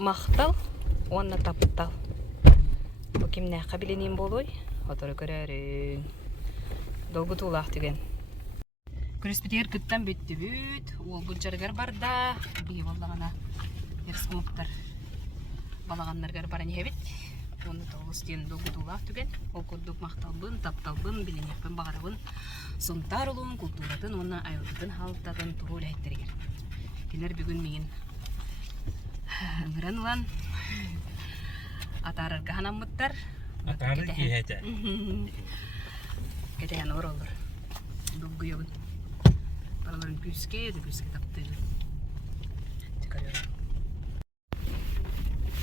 мақтал, онна таптал. Бұл кемне қабиленен болой, отыры көрерін. Долғы тулақ түген. Күреспетер күттен бетті бүт, ол бұл жарғар барда, бей болдағана ерскіміптар балағанларғар баран ебет. Оны тоғыз ден долғы тулақ түген. Ол көрдік мақталбын, тапталбын, біленекпен бағарабын. Сонтар олуын, культуратын, оны айылдың халықтатын тұру әләйттергер. Кенер бүгін мейін ыңыран ұлан атарырға ханамыттар. Атары кейәді. Кетен ор olur. Dolgu yoğun. Paraların püske taptı. Çıkarıyorum.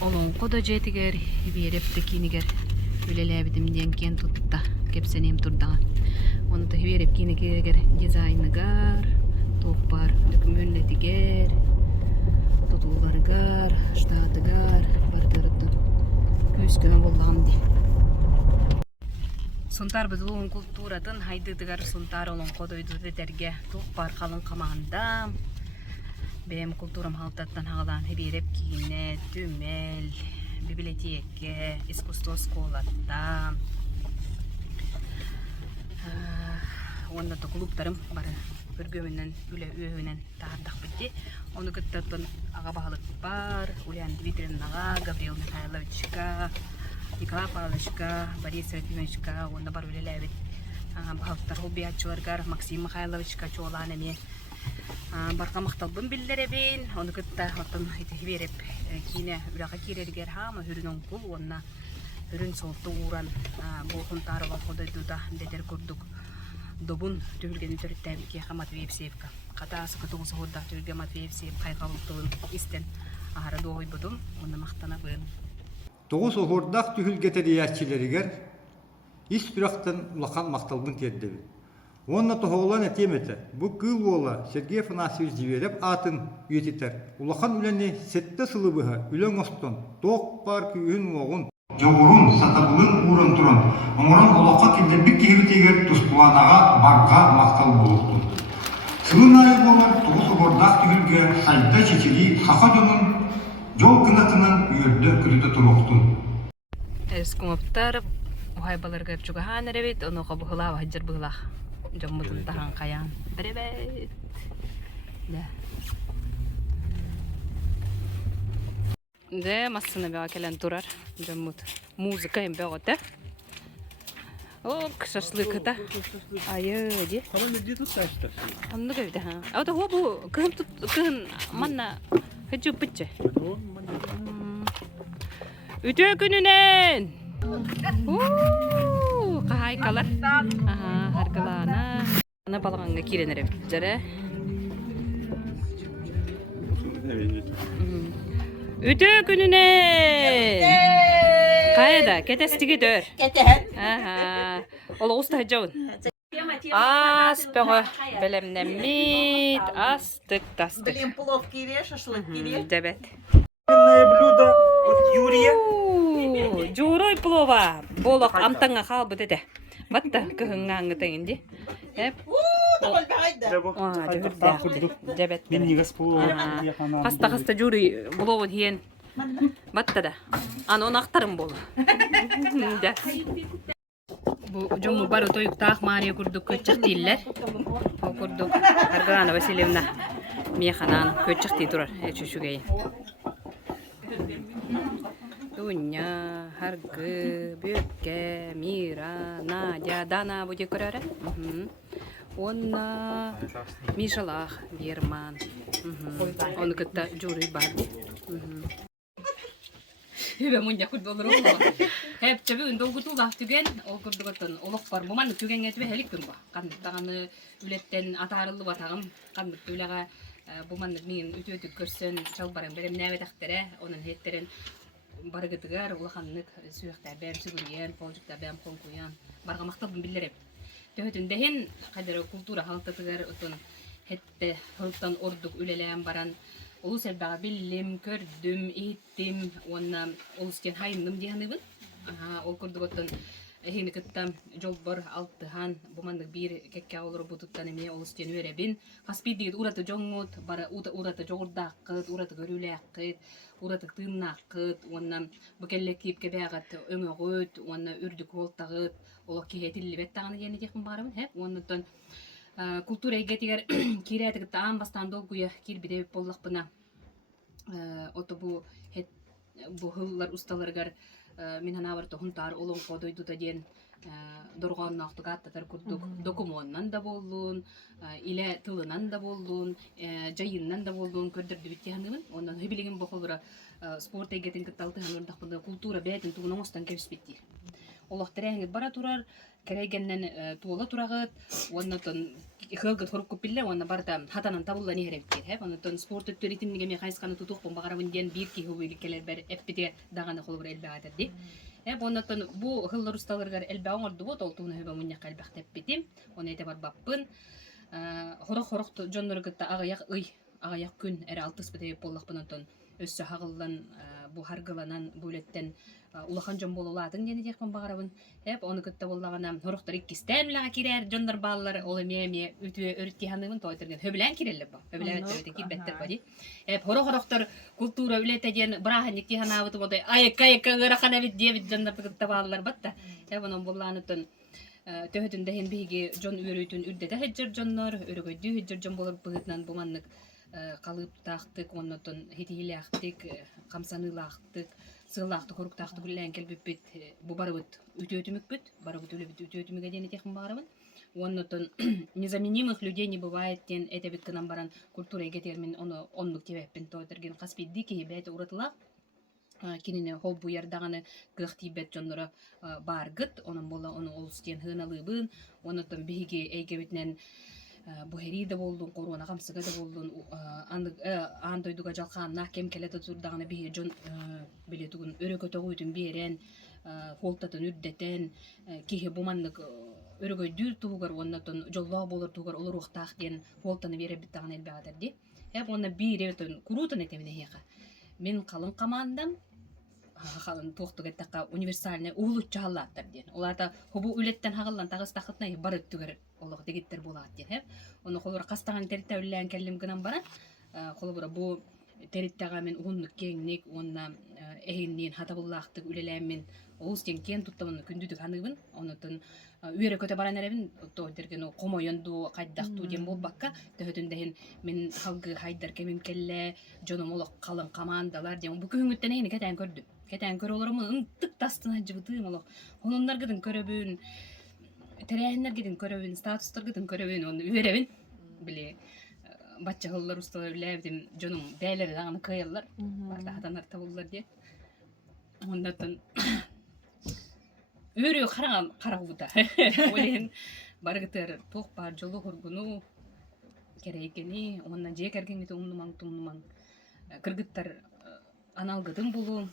Onun koda jetiger berip tekiniger ülelebidim diyen ken tuttu. Kepsenem turda. Onu da berip kiniger dizaynigar, topar, dökümünletiger, tutulgargar, ştatıgar, bardırdı. Püske bollandi. Сонтар біз олың культуратын хайдыдығар сонтар олың қодойдуды дәрге тұқпар қалың қамағында. Бәйім культурам халтаттан хағалан хебереп кейіне, түмел, библиотеке, искусство сколатта. Онда да клубтарым бары көргөмінен, үлі өйінен тағардақ бітті. Оны күттаттын аға бағылық бар, Ульян Дмитриевна аға, Гавриил Михайловичка, Николай Павловичка, Борис Ратимовичка, онда бар өлеләбет. Бағалықтар хоббиятчыларғар, Максим Михайловичка, чоғылан барқа мақталбын білдеребен. Оны күтті оттан беріп кейіне үліға керергер хама хүрінің бұл, онна хүрін солты уран болғын тарыла қодайдуда дедер көрдік. Добун түрілгені түріттәбіке Матвеевсевка. Қатасы күтіғысы ғырдақ түрілге Матвеевсев қайқалықтығын істен ағары доғой бұдым, оны мақтана бұйын. Тоғыз оғырдақ түхілгетер яшчилерігер ис бірақтан ұлақан мақталбын кердебі. Онна тоғылан әтеметі, бұл кыл ола Сергей Афанасьевич жіберіп атын үйететер. Ұлақан үләне сетті сылы бұға, үлен остон, тоқ бар күйін оғын. Жоғырын, сатабылын ұрын тұрын. Оңырын ұлаққа келдербік кейбітегер тұспыланаға барға мақтал болуқтын. Сылын айы болар тоғыз оғырдақ түхілге сайда шешелі қақа жонын жол кынатынан үйірді күліті тұруқтын. Әріскіміптар, ұғай баларға жүгіған әребет, оны қабығыла вағыджыр бұғылақ. Жоммытын таған қаян. Әребет. Де массыны беға келен тұрар. Жоммыт. Музыка им беға да. Ок, шашлык да. Айы, де. Қаланы де тұтта ашты. Анны көйді, ха. Ауды ғобу, кығын манна хыджу бітчі. Үтө күнінен! Қағай қалар. Харқылана. Ана балығанға керенерем. Жәрі. Үтө күнінен! Қайда? Кетестіге дөр. Кетен. Ол ұста жауын. Ас бөғі білімнемет, астық тастық. Блин, плов кире, шашлык кире. Дәбет. Блюдо от Юрия. Журой плова. Болық амтаңа қал бұдеді. Батта күхіңңаңы тәңінде. Дәбет. Мен негіз плов. Қаста журой пловын хиен. Батта да. Оны ақтарым болы. Жому бару тойуктақ Мария күрдік көтчіқ дейілер. Ол күрдік Аргана Васильевна мейханан көтчіқ дей тұрар. Әчушігейін. Дуня, Харгы, Бөкке, Мира, Надя, Дана буде көрәрі. Онна Мишалақ, Герман. Оны күтті жұрый бар. Hyvä mun ja kun tuolla ruoalla. Hep çabuk dolgu tuğla tügen o kurdugatın oluk var. Bu man tügen etme helik durma. Kandıktan ületten atarıllı batağım. Kandık tüylağa bu man min ütütü görsün çalbarın benim neve taktere onun hetlerin bargıtıgar ulakanlık suyakta ben suguriyen polcukta ben konkuyan barga maktabın bilirip. Töhütündehen kadar kultura haltatıgar otun hette halktan orduk üleleyen baran Улус әлбәға білім, көрдім, еттім, онна улускен хайынным дейіні бұл. Ол көрдік оттын ehini kıttam jolbor altıhan bumandık bir kekke olur bututtan eme olustien örebin. Haspi digit uratı jongut bara uratı jogurdaqıt, uratı görülaqıt, uratı tığnaqıt, onnan bu kelle kip kebeğat öngögüt, onna ürdük voltağıt, ola kihetilli bettağını yeni jekin barımın hep ondan kultura egetiger kiretik taan bastan dolguya kirbide bollaqpına oto bu het bu hıllar ustalargar min hanavar tohuntar olon kodoydu da diyen dorgan naqtıgattatar kurduk dokumondan da bollun ile tılından da bollun jayından da bollun kördürdü bitti hanımın ondan hibiligin bokolura sport egetin kıtaltı hanırdak bunda kultura betin tuğun ostan kevs bitti Allah terengit bara turar keregenden tuola turagıt ondan hılgıt horup kupille ondan barda hatanan tabulla ni heremtir hep ondan sport ötüritin nige mi kayskanı tutuq bomba garabın diyen bir ki hıvıylı keler ber epide dağını kolur elbe atardı hep ondan bu hıllar ustalargar elbe oңорdu bot oltuğunu hebe munyak elbe teppitim onu ete bar bappın horok jonları gıtta ağayak gün ere altıs bide bollak bundan össü hağıllan bu hargılanan buletten ulakan jon boluladın deni diyekon bagarabın hep onu kıtta bollagana horoktor ikkisten bilaga kirer jonlar ballar ol eme ütüe örütki hanımın toytırgen höbülen kirelle ba höbülen öte kirbetter badi hep horoktor kultura ülete diyen brahan ikki hanabıtı boday ayek ırakana bit diye bit jonlar kıtta ballar batta hep onun bollanıtın töhütünde hen bigi jon ürütün ürdede heccer jonlar örügöydü heccer jon bolur bıgıtnan bumanlık kalıp taqtık ondan hitihilaqtık kamsanılaqtık sığlaqtık horuktaqtık gülen kelbip bu barabıt ütütümük барабыт үлебит ütüтümüге дени техим барабын оннотон незаменимых людей не бывает тен это бит кынан баран культура эге оны оннук тебеппин тойтерген каспидди ки бете уратылак кинине хол бу ярдаганы гыхтибет жоннора баргыт онун бола onu олустен хыналыбын оннотон биги эйгебитнен bu heride boldun korona kamsıga da boldun andoyduga jalkanna kem kelete turdağına bir jon biletugun örököte koydun bir yeren holtatın ürdeten kihe bumanlık örököy dür tuğgar onnaton jolla bolur tuğgar olur uqtaq den holtаны bere bittağın elbe atardi hep onna bir evetön kurutun etemine heqa men kalın kamandam халын тоқтуг ettaqqa универсальный улут чааллаттар ден. Оларда хобу үлеттен хагыллан тагыс тахытна барып түгер олог дегиттер болат ден. Хеп. Оны холор кастаган теритәүлән келлим гынан бара. Холора бу теритәгә мен угынны кеңник, онна эхиннин хатабыллактык үлеләм мен олустен кен туттамын күндүдүк ханыбын. Онотон үйрө көтө баран эребин то дерген о комоёнду кайдактуу дем болбакка төһөтүнден мен халгы хайдар кемим келле жоном олок калын командалар дем бу күнгүттен эни кетен көрдүм. Кетен көрө олормун ынтык тастына жыбытым олок. Онундар гыдын көрөбүн, терехинер гыдын көрөбүн, статустар гыдын көрөбүн, onu үйрөбүн. Биле бачча хыллар усталар билебдим, жоном бээлери дагы кыяллар. Барда хатанар табыллар де. Ондатан үйрө караган карагууда. Олен баргытыр ток бар жолу көргүнү керекени, ондан жекерген бит умнумаң кыргыттар аналгыдын булу,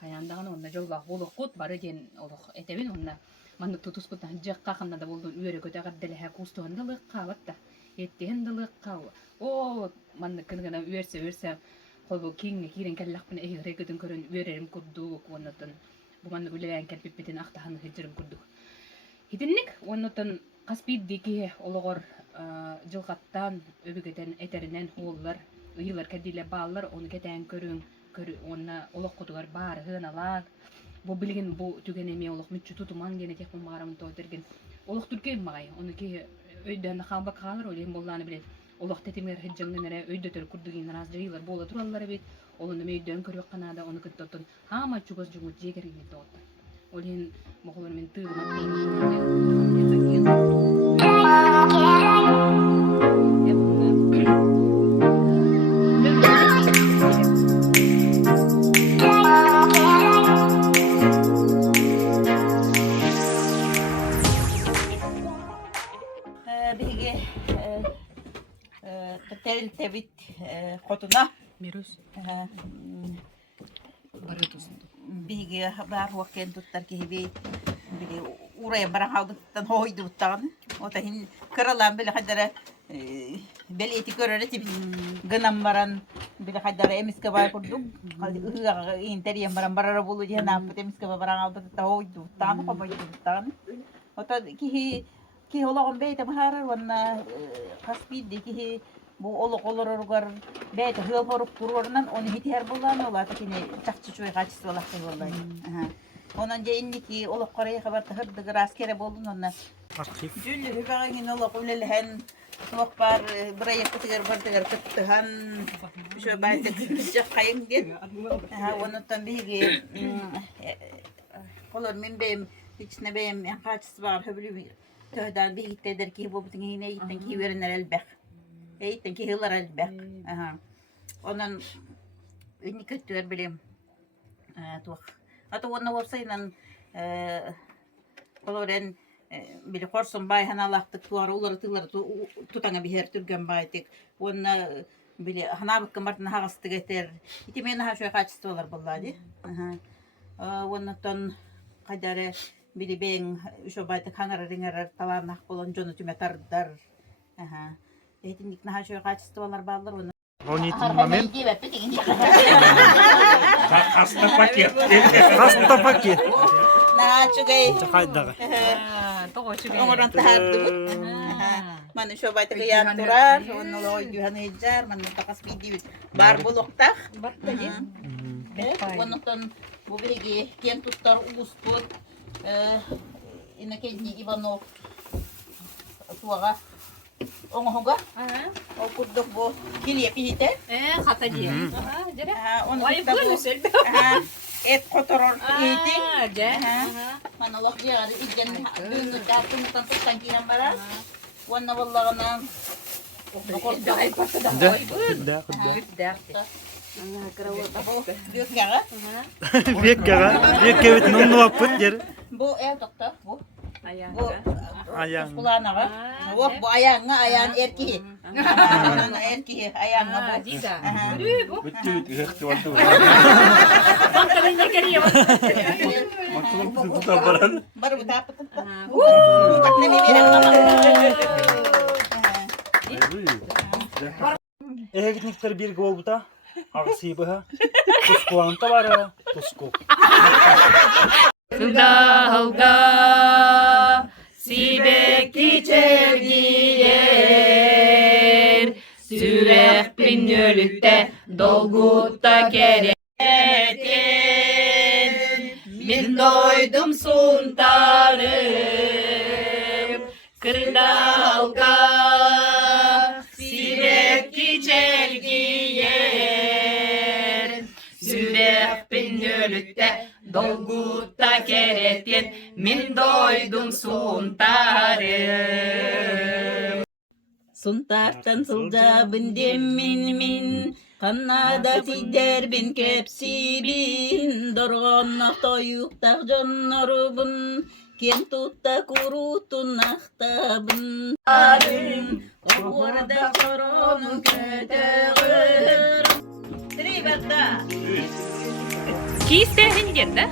каяндаган онда жолга болокут бары ден олох этебин онда манды тутуспутан жакка канда да болдун үйрө көтөгөр деле кустугандылык кабатта еттендылык кабы о манды кынгана үйөрсө колбу кеңге кирен келлакпын рекөтүн көрөн үйөрөрүм курдук оннотон бу манды үлелен келпиппитин актаханы хеджирим курдук хитинник оннотон каспиддики ологор жылгаттан өбүгетен этеринен хооллар ыйлар кедиле баалар onu кетен көрүң онна олох кутугар бар хыналак бу билген бу түгенеме олох мүчү тутуман гене тех маарым тоодерген олох түркен магай onu ki өйдөн халбак калыр олен болланы билет олох тетимер хеджеңнере өйдөтөр курдугин раз жыйлар боло тураллар бит олуну өйдөн көрүп канада onu кыттотон хама чугоз жугут жегерин тоотта олен моголор мен Terin tebit kotuna Mirus barıtısın. bigi bar wakken tuttar ki hibi bili uraya barang hawduttan hoyduttan ota hin karalan bile hadara beleti görere tibi gınam baran Bila kadar emis ke bay kurduk. Interior barang-barang bulu dia nampak emis ke barang albat tahu itu. Tanah apa itu tanah. Atau ki ola on beta maharar wana kasbi di ki bu olor beta hıl horuk kurornan onu hiter bulan ola ta kini çakçı çoy kaçısı ola ki vallahi. Ondan je inni ki olok Koreya haber hırdı askere boldun ona. Aktif. Jüllü hübağın olok ulelhen Wakbar beraya ketigar bertegar ketuhan bisa banyak kerja kain dia. Wana tambih kolor min bem hiç ne bem yang kaçısı var höbülü töhdan bir gitti der ki bu bütün yine gitten ki verenler elbek. Gitten ki hılar elbek. Ondan ünlü kötüler bileyim. Tuh. Atau wana website-nan koloren bir korsun bay hanalaktık tuar uları tığları tutanga bir her türgen baytık. Onna bile hanabık kamartın hağıstı getir. İti meni ha şöyle kaçıstı olar bulladı. Onna ton kadare bile ben şu baytık hangar ringar talarnak bolon jonu tüme tardar. Etinlik ha şöyle kaçıstı olar ballar onu. Волнительный момент. Hasta paket. Hasta paket. Nah, cugay. Çakaydağı. Togo çuge. Orang tahan dulu. Mana coba itu yang turar, ono loy juhan ejar, mana takas video. Bar bulok tak. Ono ton bu begi kian tutar usput. Ina kenyi Ivanov. Tuaga. Ongo hoga. O kudok bu kiliye pihite. Katacı. Jadi. Ono Ay tabu. bu selbe. Et kotoror pihite. Aja. Mana loh dia ada ikan dulu datang tentu tangkiran barang. Warna warna Дай пasta Да. да. Да. Allah kerawat apa? Büyük kara. Vek evet nonu vapıt yer. Bu doktor bu. Ayang. Bu Ayang. kulağına var. Bu ayağına ayağın erkeği. Ayağın erkeği ayağına bu. Jida. Bu. Betul itu waktu. Bangkalin na kariya. Maksudnya itu tabaran. Baru dapat. Bak ne mimire tamam. Gitnikler bir golbuta. Ağsı bıha. Tuskuanta var ya. Tusku. Dalga sibek içergiyer Sürek pinölükte dolgutta keretin Min doydum suntarım Kırdalga sibek içergiyer Sürek pinölükte dolgutta keretin Min doydum suntarım Suntartan sıldabın demin Kanada tider bin kepsi bin Dorgonna toyukta jonnorubun Ken tutta kurutun ahtabın Orada sorunu kötüğür Tribata Кистен да?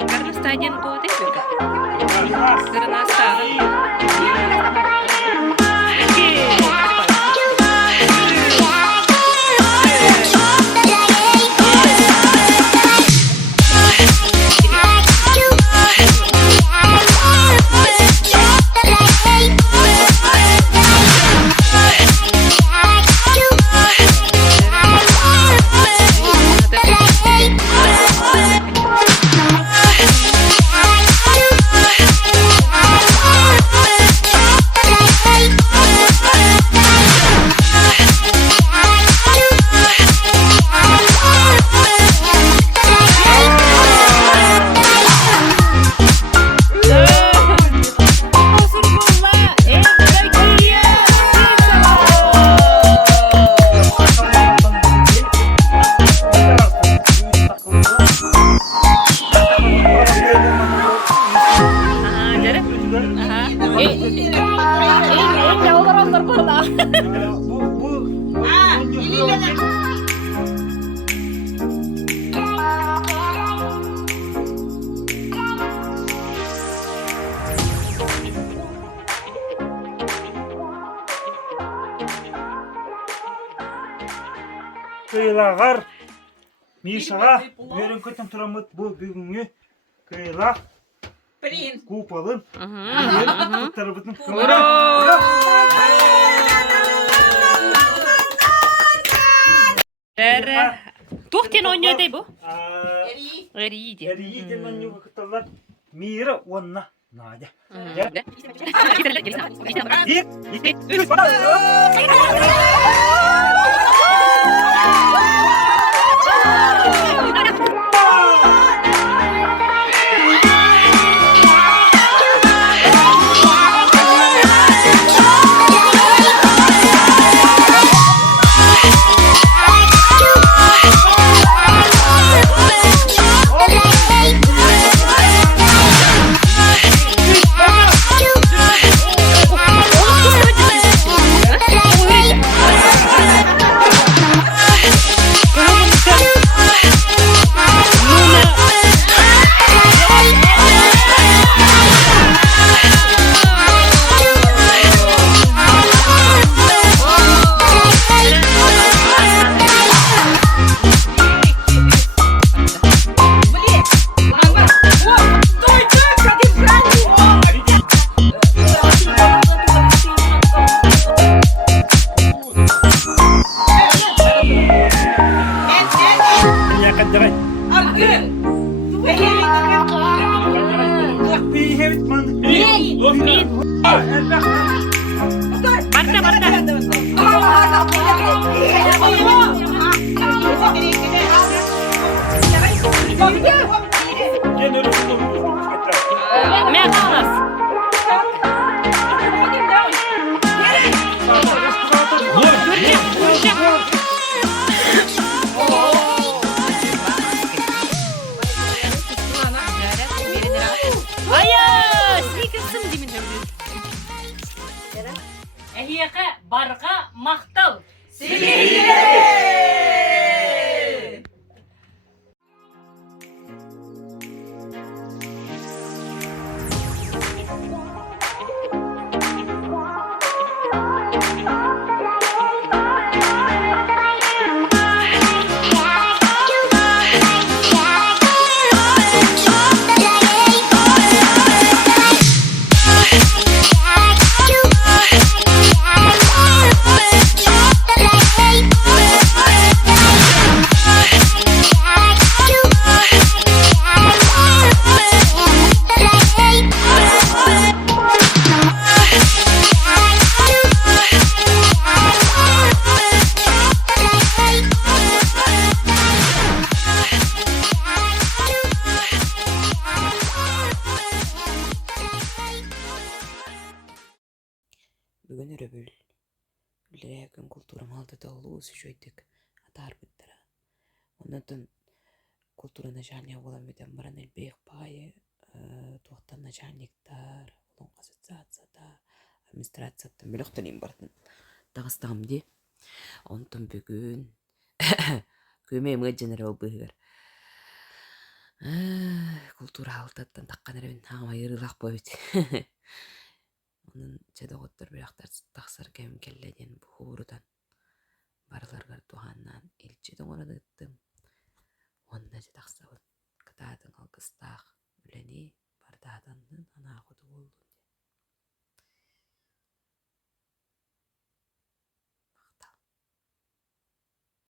Горностаден то ты только. Горностаден. Кайлағар Мишаға берін көтін тұрамыд бұл бүгінгі кайлақ Принц. купалын құттарыбытын Тухтен ойнады бұл? Ери. Әриде. Әрейден өннегі күтталар мейірі онна Надя. Барға мақтал. Бүгін өрөбүл. Үлерәгін культурам алды толу сүйдік атар бүттіра. Оннан культура начальник болан бөтен баран элбек байы, туақтан начальниктар, олың ассоциацияда, администрацияда бөліқтілейін бардың. Дағыстағым де. Онтын бүгін көмейімге женерал бұғыр. Культура алтаттан таққан әрбін аңа ерілақ бөйт. Onun çedoğuttur bir aktar taksar kem kelleden buhurudan. Barlargar tuhannan ilçeden orada gittim. Onda çe taksavut. Kıtadın algıstağ. Üleni bardadanın ana kudu oldun.